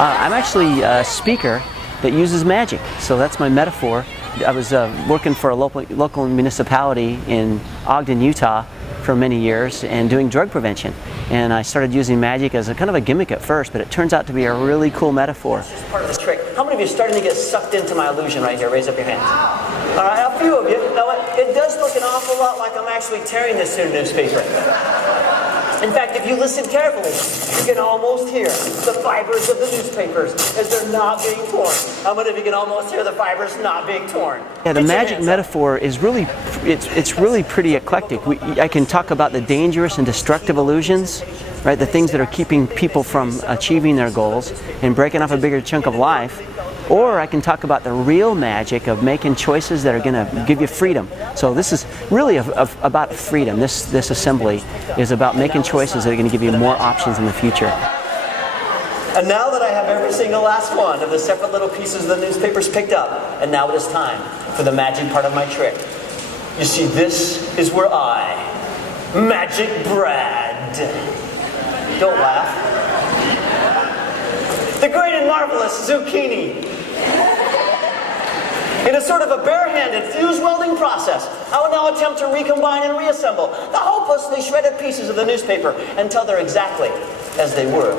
I'm actually a speaker that uses magic, so that's my metaphor. I was working for a local municipality in Ogden, Utah for many years and doing drug prevention. And I started using magic as a kind of a gimmick at first, but it turns out to be a really cool metaphor. This is part of the trick. How many of you are starting to get sucked into my illusion right here? Raise up your hands. All right, a few of you. Now, it does look an awful lot like I'm actually tearing this in a newspaper. In fact, if you listen carefully, you can almost hear the fibers of the newspapers as they're not being torn. How many of you can almost hear the fibers not being torn? Yeah, the magic metaphor is really, it's really pretty eclectic. I can talk about the dangerous and destructive illusions, right? The things that are keeping people from achieving their goals and breaking off a bigger chunk of life. Or I can talk about the real magic of making choices that are going to give you freedom. So this is really about freedom. This assembly is about making choices that are going to give you more options in the future. And now that I have every single last one of the separate little pieces of the newspapers picked up, and now it is time for the magic part of my trick. You see, this is where I, Magic Brad, don't laugh, the great and marvelous zucchini, in a sort of a barehanded fuse welding process, I will now attempt to recombine and reassemble the hopelessly shredded pieces of the newspaper until they're exactly as they were.